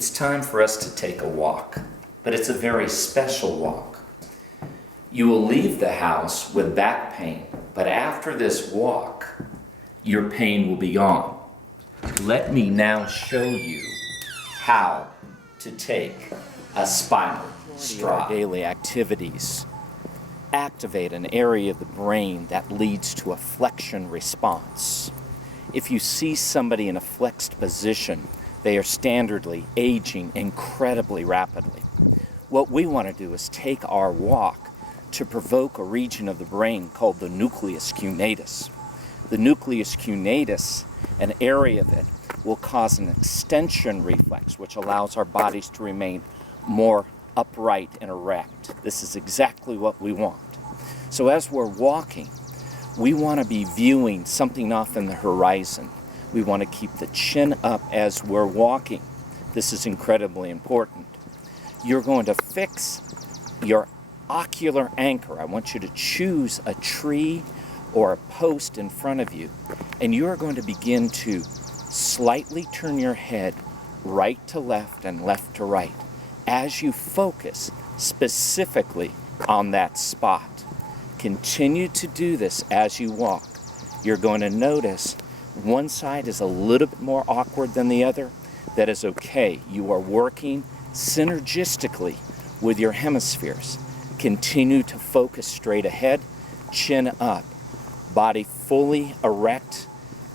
It's time for us to take a walk, but it's a very special walk. You will leave the house with back pain, but after this walk, your pain will be gone. Let me now show you how to take a spinal stride. Daily activities activate an area of the brain that leads to a flexion response. If you see somebody in a flexed position, they are standardly aging incredibly rapidly. What we want to do is take our walk to provoke a region of the brain called the nucleus cunatus. The nucleus cunatus, an area of it, will cause an extension reflex, which allows our bodies to remain more upright and erect. This is exactly what we want. So as we're walking, we want to be viewing something off in the horizon. We want to keep the chin up as we're walking. This is incredibly important. You're going to fix your ocular anchor. I want you to choose a tree or a post in front of you, and you are going to begin to slightly turn your head right to left and left to right as you focus specifically on that spot. Continue to do this as you walk. You're going to notice one side is a little bit more awkward than the other. That is okay. You are working synergistically with your hemispheres. Continue to focus straight ahead, chin up, body fully erect.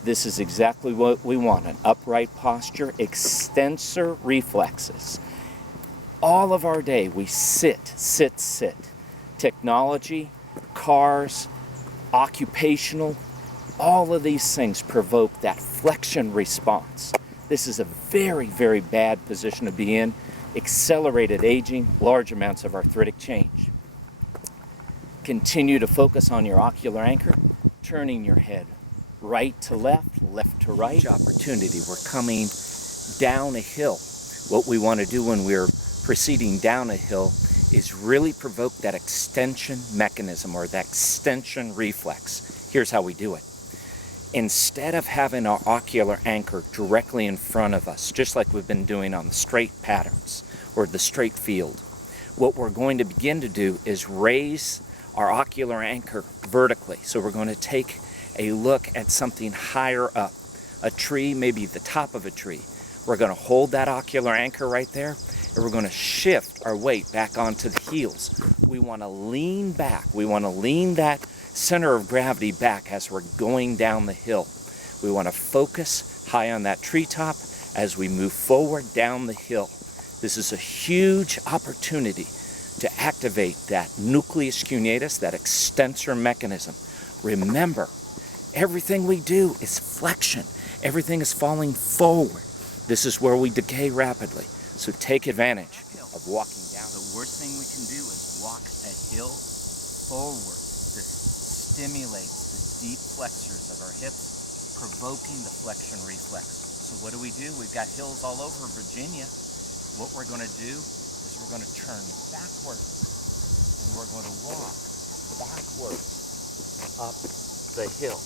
This is exactly what we want, an upright posture, extensor reflexes. All of our day we sit. Technology, cars, occupational, all of these things provoke that flexion response. This is a very, very bad position to be in. Accelerated aging, large amounts of arthritic change. Continue to focus on your ocular anchor, turning your head right to left, left to right. Each opportunity, we're coming down a hill. What we want to do when we're proceeding down a hill is really provoke that extension mechanism or that extension reflex. Here's how we do it. Instead of having our ocular anchor directly in front of us, just like we've been doing on the straight patterns or the straight field, what we're going to begin to do is raise our ocular anchor vertically. So we're going to take a look at something higher up, a tree, maybe the top of a tree. We're going to hold that ocular anchor right there, and we're going to shift our weight back onto the heels. We want to lean back. We want to lean that center of gravity back as we're going down the hill. We want to focus high on that treetop as we move forward down the hill. This is a huge opportunity to activate that nucleus cunatus, that extensor mechanism. Remember, everything we do is flexion. Everything is falling forward. This is where we decay rapidly. So take advantage of walking down. The worst thing we can do is walk a hill forward. This stimulates the deep flexors of our hips, provoking the flexion reflex. So what do? We've got hills all over Virginia. What we're going to do is we're going to turn backward, and we're going to walk backwards up the hill.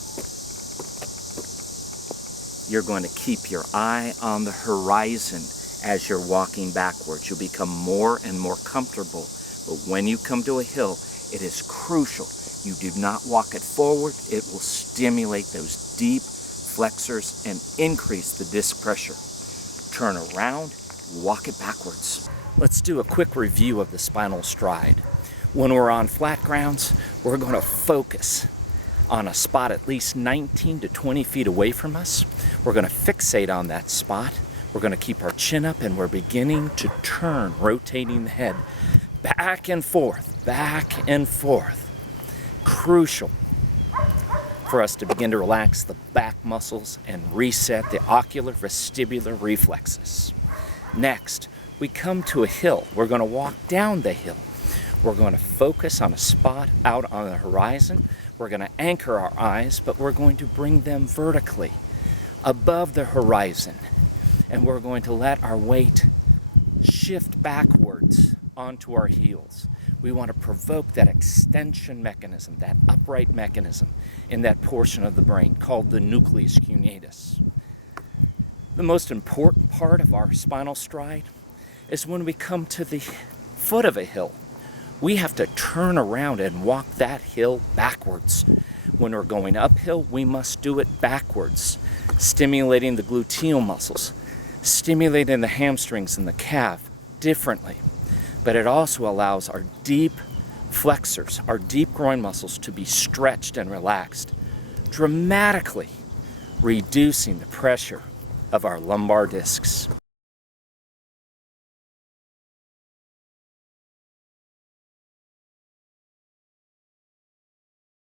You're going to keep your eye on the horizon as you're walking backwards. You'll become more and more comfortable. But when you come to a hill, it is crucial you do not walk it forward. It will stimulate those deep flexors and increase the disc pressure. Turn around, walk it backwards. Let's do a quick review of the spinal stride. When we're on flat grounds, we're going to focus on a spot at least 19 to 20 feet away from us. We're going to fixate on that spot. We're going to keep our chin up, and we're beginning to turn, rotating the head back and forth, back and forth. Crucial for us to begin to relax the back muscles and reset the ocular vestibular reflexes. Next, we come to a hill. We're going to walk down the hill. We're going to focus on a spot out on the horizon. We're going to anchor our eyes, but we're going to bring them vertically above the horizon. And we're going to let our weight shift backwards onto our heels. We want to provoke that extension mechanism, that upright mechanism in that portion of the brain called the nucleus cunatus. The most important part of our spinal stride is when we come to the foot of a hill. We have to turn around and walk that hill backwards. When we're going uphill, we must do it backwards, stimulating the gluteal muscles, stimulating the hamstrings and the calf differently. But it also allows our deep flexors, our deep groin muscles to be stretched and relaxed, dramatically reducing the pressure of our lumbar discs.